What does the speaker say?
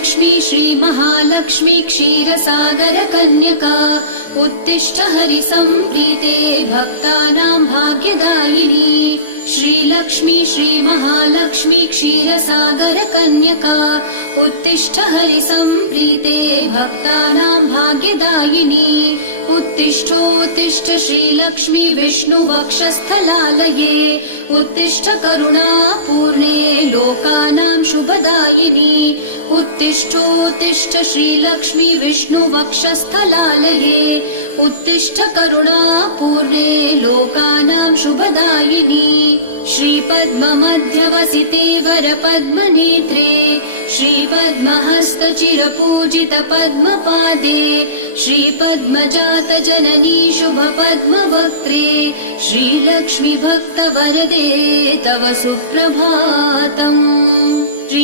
श्रीलक्ष्मी श्रीमहालक्ष्मी क्षीरसागरकन्यका उत्तिष्ठ हरिसम्प्रीते भक्तानां भाग्यदायिनी। श्रीलक्ष्मी श्रीमहालक्ष्मी क्षीरसागरकन्यका उत्तिष्ठ हरिसम्प्रीते भक्तानां भाग्यदायिनी। उत्तिष्ठोत्तिष्ठ श्रीलक्ष्मी विष्णुवक्षस्थलालये उत्तिष्ठ करुणापूर्णे लोकानां शुभदायिनी। उत्तिष्ठोत्तिष्ठ श्रीलक्ष्मी विष्णुवक्षस्थलालये उत्तिष्ठ करुणापूर्णे लोकानां शुभदायिनी। श्रीपद्ममध्यवसिते वरपद्मनेत्रे श्रीपद्महस्तचिरपूजित पद्मपादे श्रीपद्मजातजननी शुभपद्मवक्त्रे श्रीलक्ष्मी भक्तवरदे तव सुप्रभातम्।